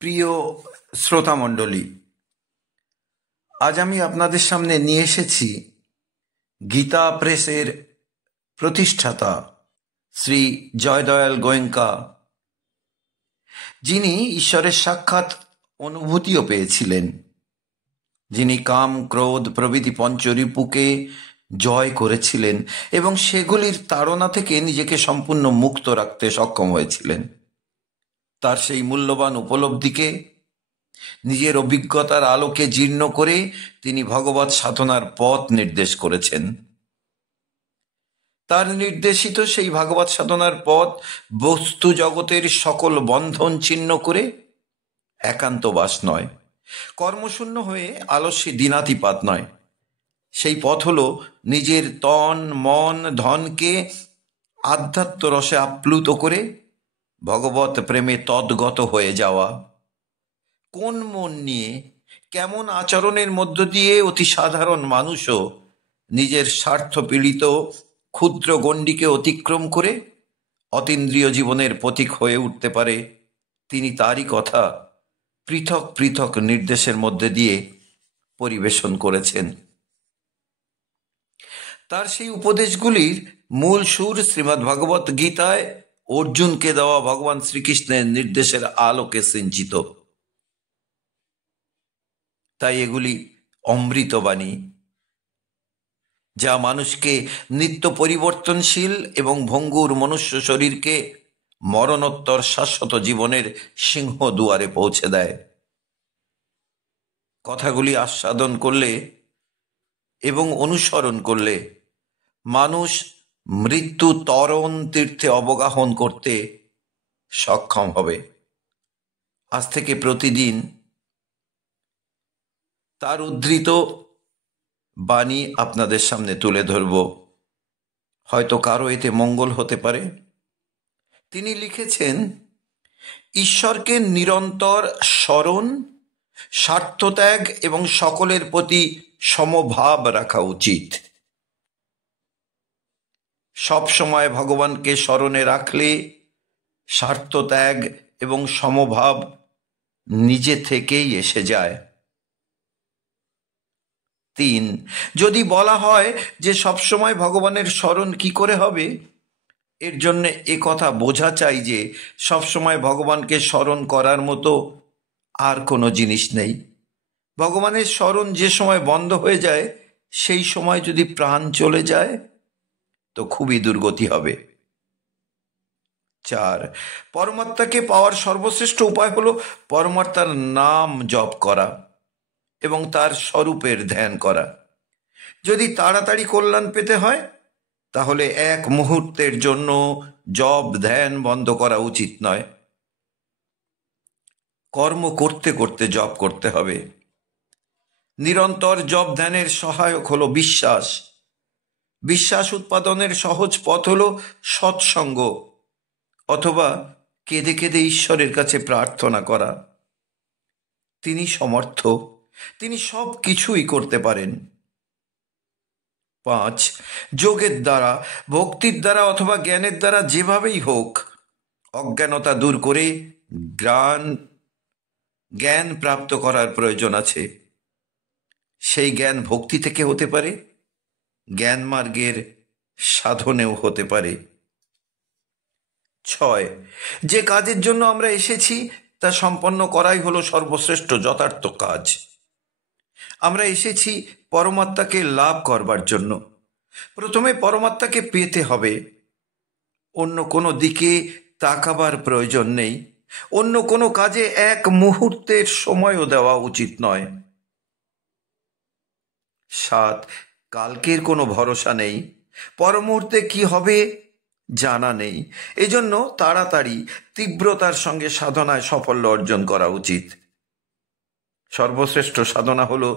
প্রিয় শ্রোতামণ্ডলী, আজ আমি আপনাদের সামনে নিয়ে এসেছি গীতা প্রেসের প্রতিষ্ঠাতা শ্রী জয়দয়াল গোয়েঙ্কা, যিনি ঈশ্বরের সাক্ষাৎ অনুভূতিও পেয়েছিলেন, যিনি কাম, ক্রোধ প্রভৃতি পঞ্চরিপুকে জয় করেছিলেন এবং সেগুলির তাড়না থেকে নিজেকে সম্পূর্ণ মুক্ত রাখতে সক্ষম হয়েছিলেন। তার সেই মূল্যবান উপলব্ধিকে নিজের অভিজ্ঞতার আলোকে জীর্ণ করে তিনি ভগবৎ সাধনার পথ নির্দেশ করেছেন। তার নির্দেশিত সেই ভাগবত সাধনার পথ বস্তু জগতের সকল বন্ধন ছিন্ন করে একান্তবাস নয়, কর্মশূন্য হয়ে আলস্যে দিনাতিপাত নয়। সেই পথ হলো নিজের তন মন ধনকে আধ্যাত্ম রসে আপ্লুত করে ভগবত প্রেমে তদ্গত হয়ে যাওয়া। কোন মন নিয়ে, কেমন আচরণের মধ্য দিয়ে অতি সাধারণ মানুষও নিজের স্বার্থ পীড়িত ক্ষুদ্র গণ্ডিকে অতিক্রম করে অতীন্দ্রিয় জীবনের প্রতীক হয়ে উঠতে পারে, তিনি তারই কথা পৃথক পৃথক নির্দেশের মধ্যে দিয়ে পরিবেশন করেছেন। তার সেই উপদেশগুলির মূল সুর শ্রীমদ্ ভগবত গীতায় অর্জুনকে দেওয়া ভগবান শ্রীকৃষ্ণের নির্দেশের আলোকে সিঞ্চিত। তাই এগুলি অমৃতবাণী, যা মানুষকে নিত্য পরিবর্তনশীল এবং ভঙ্গুর মনুষ্য শরীরকে মরণোত্তর শাশ্বত জীবনের সিংহ দুয়ারে পৌঁছে দেয়। কথাগুলি আস্বাদন করলে এবং অনুসরণ করলে মানুষ মৃত্যু তরণ তীর্থে অবগাহন করতে সক্ষম হবে। আজ থেকে প্রতিদিন তার উদ্ধৃত বাণী আপনাদের সামনে তুলে ধরব। হয়তো কারো এতে মঙ্গল হতে পারে। তিনি লিখেছেন, ঈশ্বরকে নিরন্তর স্মরণ, স্বার্থত্যাগ এবং সকলের প্রতি সমভাব রাখা উচিত। সব সময় ভগবানকে স্মরণে রাখলে স্বার্থত্যাগ এবং সমভাব নিজে থেকেই এসে যায়। 3, যদি বলা হয় যে সবসময় ভগবানের স্মরণ কি করে হবে, এর জন্য এ কথা বোঝা চাই যে সবসময় ভগবানকে স্মরণ করার মতো আর কোনো জিনিস নেই। ভগবানের স্মরণ যে সময় বন্ধ হয়ে যায়, সেই সময় যদি প্রাণ চলে যায় তো খুবই দুর্গতি হবে। 4, পরমাত্মাকে পাওয়ার সর্বশ্রেষ্ঠ উপায় হলো পরমাত্মার নাম জপ করা এবং তার স্বরূপের ধ্যান করা। যদি তাড়াতাড়ি কল্যাণ পেতে হয়, তাহলে এক মুহূর্তের জন্য জপ ধ্যান বন্ধ করা উচিত নয়। কর্ম করতে করতে জপ করতে হবে। নিরন্তর জপ ধ্যানের সহায়ক হলো বিশ্বাস। বিশ্বাস উৎপাদনের সহজ পথ হলো সৎসঙ্গ অথবা কেঁদে কেঁদে ঈশ্বরের কাছে প্রার্থনা করা। তিনি সমর্থ, তিনি সব কিছুই করতে পারেন। 5, যোগের দ্বারা, ভক্তির দ্বারা অথবা জ্ঞানের দ্বারা যেভাবেই হোক অজ্ঞানতা দূর করে জ্ঞান প্রাপ্ত করার প্রয়োজন আছে। সেই জ্ঞান ভক্তি থেকে হতে পারে, জ্ঞান মার্গের সাধনেও হতে পারে। 6, যে কাজের জন্য আমরা এসেছি তা সম্পন্ন করাই হলো সর্বশ্রেষ্ঠ যথার্থ কাজ। আমরা এসেছি পরমাত্মাকে লাভ করবার জন্য। প্রথমে পরমাত্মাকে পেতে হবে। অন্য কোনো দিকে তাকাবার প্রয়োজন নেই। অন্য কোনো কাজে এক মুহূর্তের সময়ও দেওয়া উচিত নয়। 7, কালকের কোনো ভরসা নেই। পর মুহূর্তে কি হবে জানা নেই। এজন্য তাড়াতাড়ি তীব্রতার সঙ্গে সাধনায় সাফল্য অর্জন করা উচিত। সর্বশ্রেষ্ঠ সাধনা হলো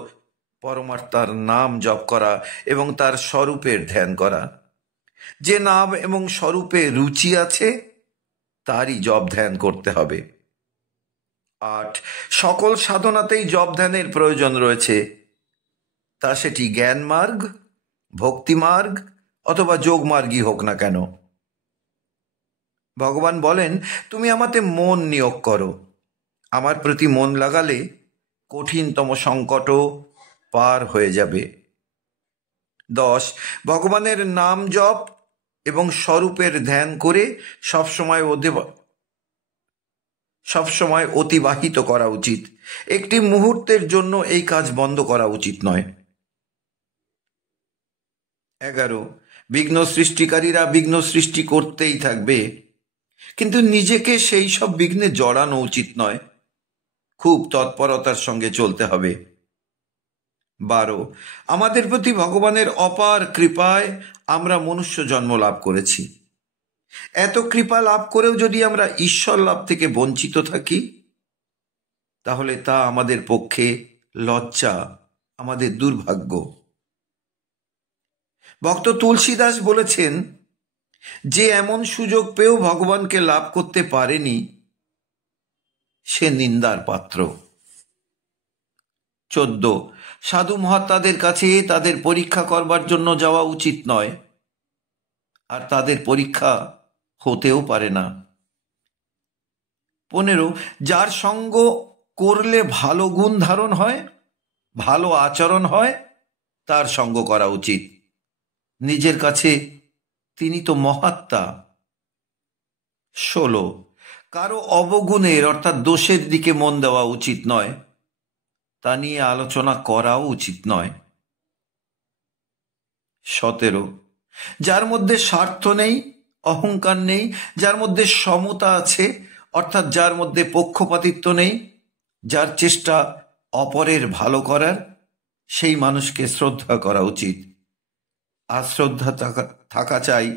পরমাত্মার নাম জপ করা এবং তার স্বরূপের ধ্যান করা। যে নাম এবং স্বরূপে রুচি আছে তারই জপ ধ্যান করতে হবে। 8, সকল সাধনাতেই জপ ধ্যানের প্রয়োজন রয়েছে, তা সেটি জ্ঞান মার্গ, ভক্তি মার্গ অথবা যোগ মার্গই হোক না কেন। ভগবান বলেন, তুমি আমাতে মন নিয়োগ করো, আমার প্রতি মন লাগালে কঠিনতম সংকটও পার হয়ে যাবে। 10, ভগবানের নাম জপ এবং স্বরূপের ধ্যান করে সবসময় অতিবাহিত করা উচিত। একটি মুহূর্তের জন্য এই কাজ বন্ধ করা উচিত নয়। 11, বিঘ্ন সৃষ্টিকারীরা বিঘ্ন সৃষ্টি করতেই থাকবে, কিন্তু নিজেকে সেই সব বিঘ্নে জড়ানো উচিত নয়। খুব তৎপরতার সঙ্গে চলতে হবে। 12, আমাদের প্রতি ভগবানের অপার কৃপায় আমরা মনুষ্য জন্ম লাভ করেছি। এত কৃপা লাভ করেও যদি আমরা ঈশ্বর লাভ থেকে বঞ্চিত থাকি, তাহলে তা আমাদের পক্ষে লজ্জা, আমাদের দুর্ভাগ্য। ভক্ত তুলসীদাস বলেছেন, যে এমন সুযোগ পেয়েও ভগবানকে লাভ করতে পারেনি, সে নিন্দার পাত্র। 14, সাধু মহাত্মাদের কাছে তাদের পরীক্ষা করবার জন্য যাওয়া উচিত নয়, আর তাদের পরীক্ষা হতেও পারে না। 15, যার সঙ্গ করলে ভালো গুণ ধারণ হয়, ভালো আচরণ হয়, তার সঙ্গ করা উচিত। নিজের কাছে তিনি তো মহাত্মা। 16, কারো অবগুণের অর্থাৎ দোষের দিকে মন দেওয়া উচিত নয়, তা নিয়ে আলোচনা করাও উচিত নয়। 17, যার মধ্যে স্বার্থ নেই, অহংকার নেই, যার মধ্যে সমতা আছে, অর্থাৎ যার মধ্যে পক্ষপাতিত্ব নেই, যার চেষ্টা অপরের ভালো করার, সেই মানুষকে শ্রদ্ধা করা উচিত। আর শ্রদ্ধা থাকা চাই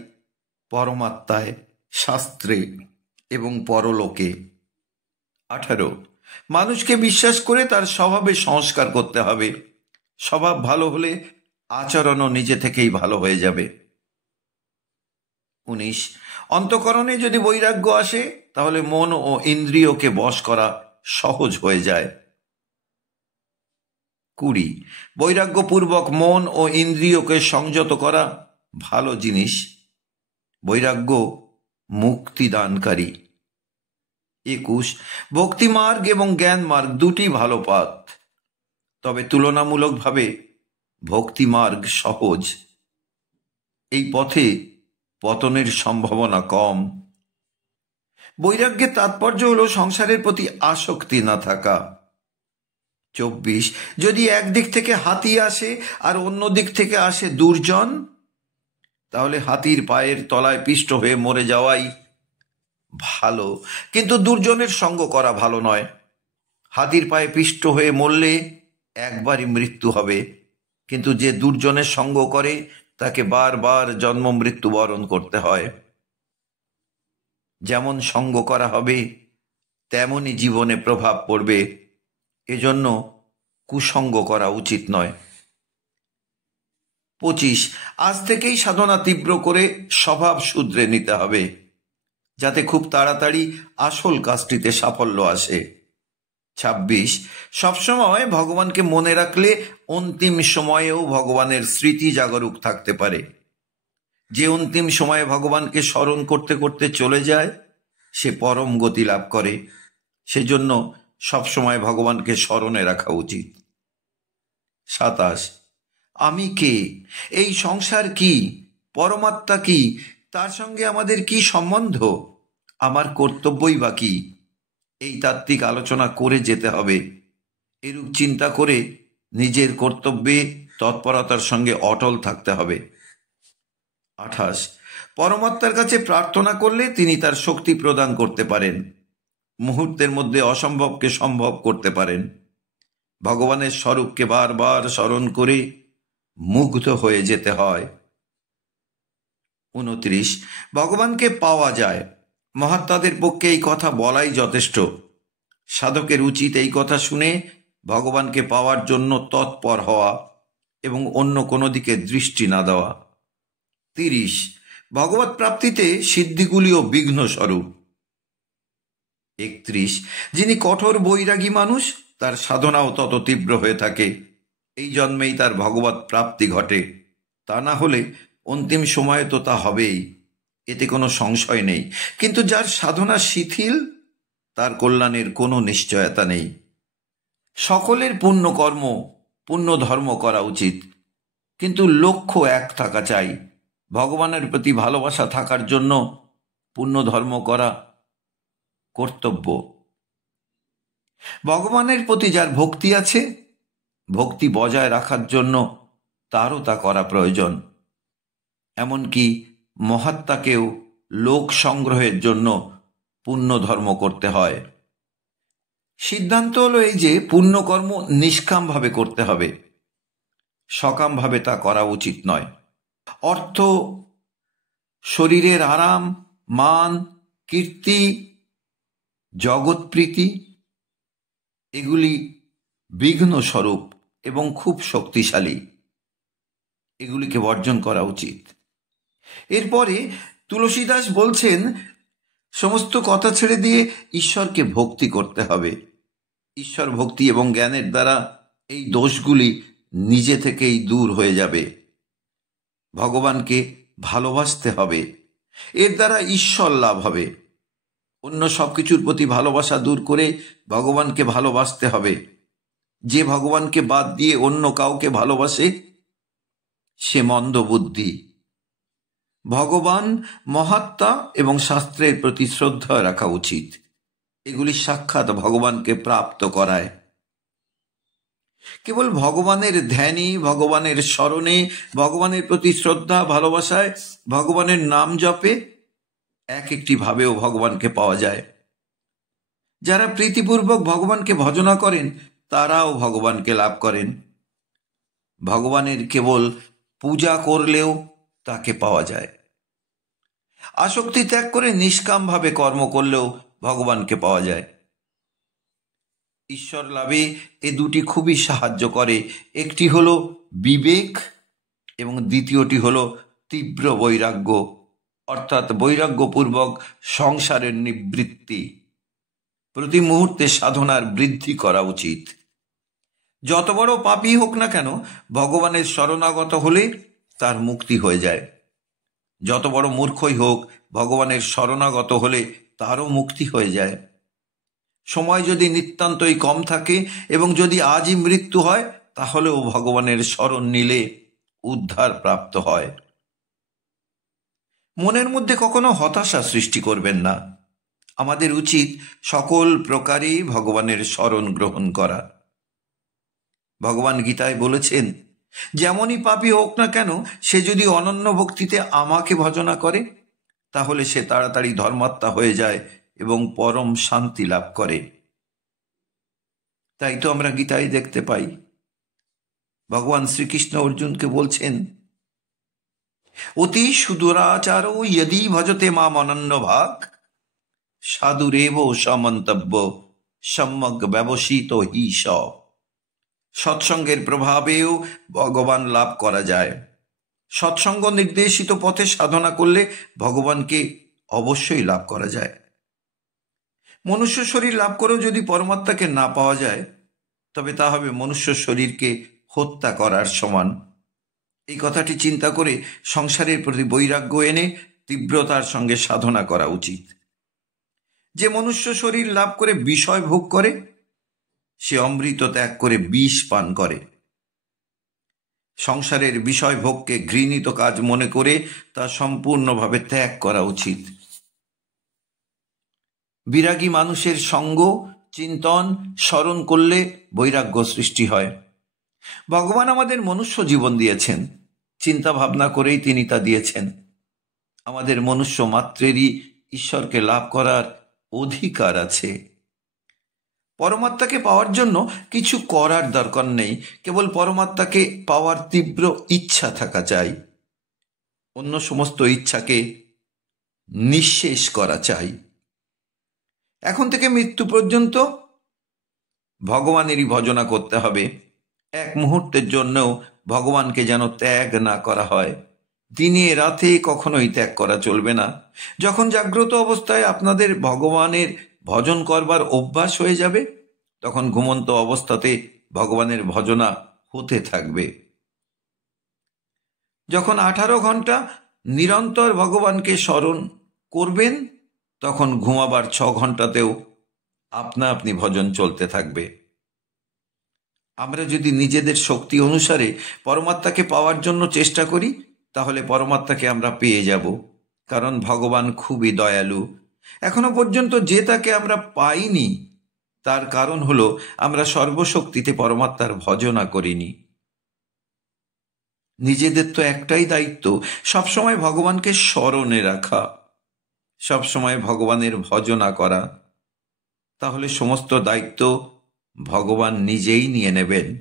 পরমাত্মায়, শাস্ত্রে এবং পরলোকে। 18, মানুষকে বিশ্বাস করে তার স্বভাবে সংস্কার করতে হবে। স্বভাব ভালো হলে আচরণও নিজে থেকেই ভালো হয়ে যাবে। 19, অন্তঃকরণে যদি বৈরাগ্য আসে, তাহলে মন ও ইন্দ্রিয়কে বশ করা সহজ হয়ে যায়। 20, বৈরাগ্যপূর্বক মন ও ইন্দ্রিয়কে সংযত করা ভালো জিনিস। বৈরাগ্য মুক্তিদানকারী। 21, ভক্তিমার্গ এবং জ্ঞান মার্গ দুটি ভালো পথ, তবে তুলনামূলকভাবে ভক্তিমার্গ সহজ। এই পথে পতনের সম্ভাবনা কম। বৈরাগ্যের তাৎপর্য হল সংসারের প্রতি আসক্তি না থাকা। 24, যদি একদিক থেকে হাতি আসে আর অন্য দিক থেকে আসে দুর্জন, তাহলে হাতির পায়ের তলায় পিষ্ট হয়ে মরে যাওয়াই ভালো, কিন্তু দুর্জনের সঙ্গ করা ভালো নয়। হাতির পায়ে পিষ্ট হয়ে মরলে একবারই মৃত্যু হবে, কিন্তু যে দুর্জনের সঙ্গ করে তাকে বারবার জন্ম মৃত্যু বরণ করতে হয়। যেমন সঙ্গ করা হবে, তেমনই জীবনে প্রভাব পড়বে। এজন্য কুসঙ্গ করা উচিত নয়। 25, আজ থেকেই সাধনা তীব্র করে স্বভাব শুধরে নিতে হবে, যাতে খুব তাড়াতাড়ি আসল কাজটিতে সাফল্য আসে। 26, সবসময় ভগবানকে মনে রাখলে অন্তিম সময়েও ভগবানের স্মৃতি জাগরুক থাকতে পারে। যে অন্তিম সময়ে ভগবানকে স্মরণ করতে করতে চলে যায়, সে পরম গতি লাভ করে। সেজন্য সবসময় ভগবানকে স্মরণে রাখা উচিত। 27, আমি কে, এই সংসার কি, পরমাত্মা কি, তার সঙ্গে আমাদের কি সম্বন্ধ, আমার কর্তব্যই বা কি, এই তাত্ত্বিক আলোচনা করে যেতে হবে। এরূপ চিন্তা করে নিজের কর্তব্যে তৎপরতার সঙ্গে অটল থাকতে হবে। 28, পরমাত্মার কাছে প্রার্থনা করলে তিনি তার শক্তি প্রদান করতে পারেন, মুহূর্তের মধ্যে অসম্ভবকে সম্ভব করতে পারেন। ভগবানের স্বরূপকে বারবার স্মরণ করে মুগ্ধ হয়ে যেতে হয়। 29, ভগবানকে পাওয়া যায়, মহাত্মাদের পক্ষে এই কথা বলাই যথেষ্ট। সাধকের উচিত এই কথা শুনে ভগবানকে পাওয়ার জন্য তৎপর হওয়া এবং অন্য কোনো দিকে দৃষ্টি না দেওয়া। 30, ভগবৎ প্রাপ্তিতে সিদ্ধিগুলিও বিঘ্ন স্বরূপ। 31, যিনি কঠোর বৈরাগী মানুষ, তার সাধনাও তত তীব্র হয়ে থাকে। এই জন্মেই তার ভগবৎ প্রাপ্তি ঘটে, তা না হলে অন্তিম সময়ে তো তা হবেই, এতে কোনো সংশয় নেই। কিন্তু যার সাধনা শিথিল, তার কল্যাণের কোনো নিশ্চয়তা নেই। সকলের পুণ্যকর্ম পুণ্য ধর্ম করা উচিত, কিন্তু লক্ষ্য এক থাকা চাই। ভগবানের প্রতি ভালোবাসা থাকার জন্য পুণ্য ধর্ম করা কর্তব্য। ভগবানের প্রতি যার ভক্তি আছে, ভক্তি বজায় রাখার জন্য তারও তা করা প্রয়োজন। এমনকি মহাত্মাকেও লোক সংগ্রহের জন্য পুণ্য ধর্ম করতে হয়। সিদ্ধান্ত হলো এই যে পুণ্যকর্ম নিষ্কামভাবে করতে হবে, সকামভাবে তা করা উচিত নয়। অর্থ, শরীরের আরাম, মান, কীর্তি, জগৎপ্রীতি এগুলি বিঘ্ন স্বরূপ এবং খুব শক্তিশালী, এগুলিকে বর্জন করা উচিত। এরপরে তুলসীদাস বলছেন সমস্ত কথা ছেড়ে দিয়ে ঈশ্বরকে ভক্তি করতে হবে। ঈশ্বর ভক্তি এবং জ্ঞানের দ্বারা এই দোষগুলি নিজে থেকেই দূর হয়ে যাবে। ভগবানকে ভালোবাসতে হবে, এর দ্বারা ঈশ্বর লাভ হবে। অন্য সব কিছুর প্রতি ভালোবাসা দূর করে ভগবানকে ভালোবাসতে হবে। যে ভগবানকে বাদ দিয়ে অন্য কাউকে ভালোবাসে সে মন্দবুদ্ধি। ভগবান, মহাত্মা এবং শাস্ত্রের প্রতি শ্রদ্ধা রাখা উচিত। এগুলি সাক্ষাৎ ভগবানকে প্রাপ্ত করায়। কেবল ভগবানের ধ্যানে, ভগবানের স্মরণে, ভগবানের প্রতি শ্রদ্ধা ভালোবাসায়, ভগবানের নাম জপে এক একটি ভাবেও ভগবানকে পাওয়া যায়। যারা প্রীতিপূর্বক ভগবানকে ভজনা করেন তারাও ভগবানকে লাভ করেন। ভগবানের কেবল পূজা করলেও তাকে পাওয়া যায়। আসক্তি ত্যাগ করে নিষ্কামভাবে কর্ম করলেও ভগবানকে পাওয়া যায়। ঈশ্বর লাভে এ দুটি খুবই সাহায্য করে। একটি হলো বিবেক এবং দ্বিতীয়টি হলো তীব্র বৈরাগ্য, অর্থাৎ বৈরাগ্যপূর্বক সংসারের নিবৃত্তি। প্রতি মুহূর্তে সাধনার বৃদ্ধি করা উচিত। যত বড় পাপী হোক না কেন ভগবানের শরণাগত হলে তার মুক্তি হয়ে যায়। যত বড় মূর্খই হোক ভগবানের শরণাগত হলে তারও মুক্তি হয়ে যায়। সময় যদি নিতান্তই কম থাকে এবং যদি আজই মৃত্যু হয় তাহলেও ভগবানের শরণ নিলে উদ্ধার প্রাপ্ত হয়। মনের মধ্যে কখনো হতাশা সৃষ্টি করবেন না। আমাদের উচিত সকল প্রকারে ভগবানের শরণ গ্রহণ করা। ভগবান গীতায় বলেছেন, যেমনই পাপী হোক না কেন সে যদি অনন্য ভক্তিতে আমাকে ভজনা করে তাহলে সে তাড়াতাড়ি ধর্মাত্মা হয়ে যায় এবং পরম শান্তি লাভ করে। তাই তো আমরা গীতায় দেখতে পাই ভগবান শ্রীকৃষ্ণ অর্জুনকে বলছেন, অতি সুদুরাচারো যদি ভজতে মাম অনন্য ভাগ সাধুরেব সমন্তব্য সম্যক ব্যবসিত হি স। সৎসঙ্গের প্রভাবেও ভগবান লাভ করা যায়। সৎসঙ্গ নির্দেশিত পথে সাধনা করলে ভগবানকে অবশ্যই লাভ করা যায়। মনুষ্য শরীর লাভ করেও যদি পরমাত্মাকে না পাওয়া যায় তবে তা হবে মনুষ্য শরীরকে হত্যা করার সমান। এই কথাটি চিন্তা করে সংসারের প্রতি বৈরাগ্য এনে তীব্রতার সঙ্গে সাধনা করা উচিত। যে মনুষ্য শরীর লাভ করে বিষয় ভোগ করে সে অমৃত ত্যাগ করে বিষ পান করে। সংসারের বিষয় ভোগকে ঘৃণিত কাজ মনে করে তা সম্পূর্ণভাবে ত্যাগ করা উচিত। বিরাগী মানুষের সঙ্গ, চিন্তন, স্মরণ করলে বৈরাগ্য সৃষ্টি হয়। ভগবান আমাদের মনুষ্য জীবন দিয়েছেন, চিন্তা ভাবনা করেই তিনি তা দিয়েছেন। আমাদের মনুষ্য মাত্রেরই ঈশ্বরকে লাভ করার অধিকার আছে। পরমাত্মাকে পাওয়ার জন্য কিছু করার দরকার নেই, কেবল পরমাত্মাকে পাওয়ার তীব্র ইচ্ছা থাকা চাই। অন্য সমস্ত ইচ্ছাকে নিঃশেষ করা চাই। এখন থেকে মৃত্যু পর্যন্ত ভগবানেরই ভজনা করতে হবে। এক মুহূর্তের জন্যও ভগবানকে যেন ত্যাগ না করা হয়। দিনে রাতে কখনোই ত্যাগ করা চলবে না। যখন জাগ্রত অবস্থায় আপনাদের ভগবানের ভজন করবার অভ্যাস হয়ে যাবে তখন ঘুমন্ত অবস্থাতে ভগবানের ভজনা হতে থাকবে। যখন 18 ঘন্টা নিরন্তর ভগবানকে স্মরণ করবেন তখন ঘুমাবার 6 ঘন্টাতেও আপনা আপনি ভজন চলতে থাকবে। আমরা যদি নিজেদের শক্তি অনুসারে পরমাত্মাকে পাওয়ার জন্য চেষ্টা করি, তাহলে পরমাত্মাকে আমরা পেয়ে যাব, কারণ ভগবান খুবই দয়ালু। এখনো পর্যন্ত যে তাকে আমরা পাইনি, তার কারণ হলো আমরা সর্বশক্তিতে পরমাত্মার ভজনা করিনি। নিজেদের তো একটাই দায়িত্ব, সবসময় ভগবানকে স্মরণে রাখা, সবসময় ভগবানের ভজনা করা। তাহলে সমস্ত দায়িত্ব ভগবান নিজেই নিয়ে নেবেন।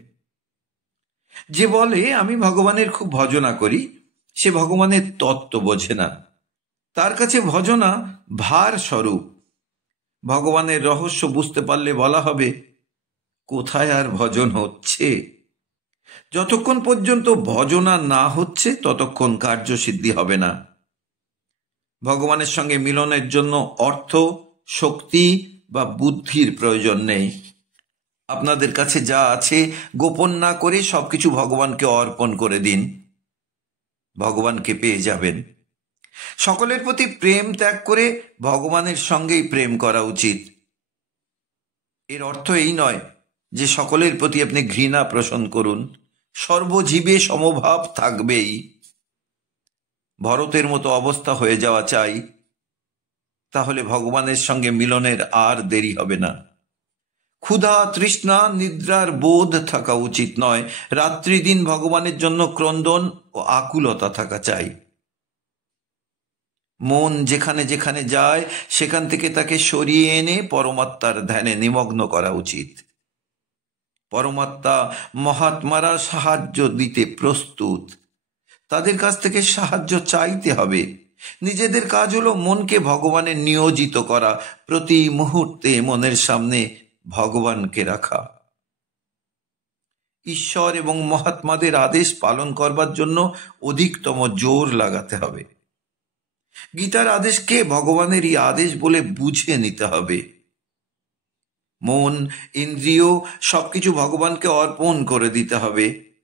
যে বলে আমি ভগবানের খুব ভজনা করি, সে ভগবানের তত্ত্ব বোঝে না। তার কাছে ভজনা ভার স্বরূপ। ভগবানের রহস্য বুঝতে পারলে বলা হবে, কোথায় আর ভজন হচ্ছে? যতক্ষণ পর্যন্ত ভজনা না হচ্ছে, ততক্ষণ কার্যসিদ্ধি হবে না। ভগবানের সঙ্গে মিলনের জন্য অর্থ, শক্তি বা বুদ্ধির প্রয়োজন নেই। আপনাদের কাছে যা আছে গোপন না করে সবকিছু ভগবানকে অর্পণ করে দিন, ভগবানকে পেয়ে যাবেন। সকলের প্রতি প্রেম ত্যাগ করে ভগবানের সঙ্গেই প্রেম করা উচিত। এর অর্থ এই নয় যে সকলের প্রতি আপনি ঘৃণা পোষণ করুন। সর্বজীবে সমভাব থাকবেই। ভরতের মতো অবস্থা হয়ে যাওয়া চাই, তাহলে ভগবানের সঙ্গে মিলনের আর দেরি হবে না। ক্ষুধা, তৃষ্ণা, নিদ্রার বোধ থাকা উচিত নয়। রাত্রি দিন ভগবানের জন্য ক্রন্দন ও আকুলতা থাকা চাই। মন যেখানে যেখানে যায়, সেখান থেকে তাকে সরিয়ে এনে পরমাত্মার ধ্যানে নিমগ্ন করা উচিত। পরমাত্মা মহাত্মারা সাহায্য দিতে প্রস্তুত, তাদের কাছ থেকে সাহায্য চাইতে হবে। নিজেদের কাজ হলো মনকে ভগবানে নিয়োজিত করা, প্রতি মুহূর্তে মনের সামনে ভগবানকে রাখা। ঈশ্বর এবং মহাত্মাদের আদেশ পালন করবার জন্য অধিকতম জোর লাগাতে হবে। গীতার আদেশকে ভগবানেরই আদেশ বলে বুঝে নিতে হবে। মন, ইন্দ্রিয় সবকিছু ভগবানকে অর্পণ করে দিতে হবে।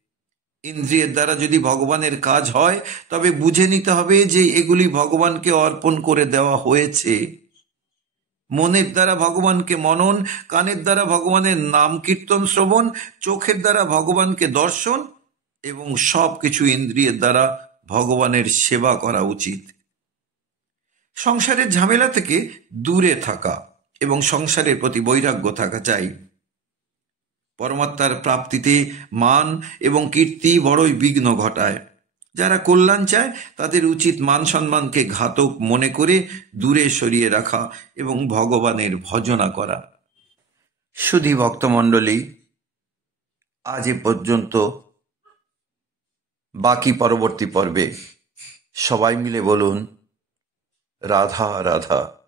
ইন্দ্রিয়ের দ্বারা যদি ভগবানের কাজ হয়, তবে বুঝে নিতে হবে যে এগুলি ভগবানকে অর্পণ করে দেওয়া হয়েছে। মনের দ্বারা ভগবানকে মনন, কানের দ্বারা ভগবানের নাম কীর্তন শ্রবণ, চোখের দ্বারা ভগবানকে দর্শন এবং সবকিছু ইন্দ্রিয়ের দ্বারা ভগবানের সেবা করা উচিত। সংসারের ঝামেলা থেকে দূরে থাকা এবং সংসারের প্রতি বৈরাগ্য থাকা চাই। পরমাত্মার প্রাপ্তিতে মান এবং কীর্তি বড়ই বিঘ্ন ঘটায়। যারা কল্যাণ চায়, তাদের উচিত মান সম্মানকে ঘাতক মনে করে দূরে সরিয়ে রাখা এবং ভগবানের ভজনা করা। শুধু ভক্তমণ্ডলী, আজ এ পর্যন্ত। বাকি পরবর্তী পর্বে। সবাই মিলে বলুন, রাধা রাধা।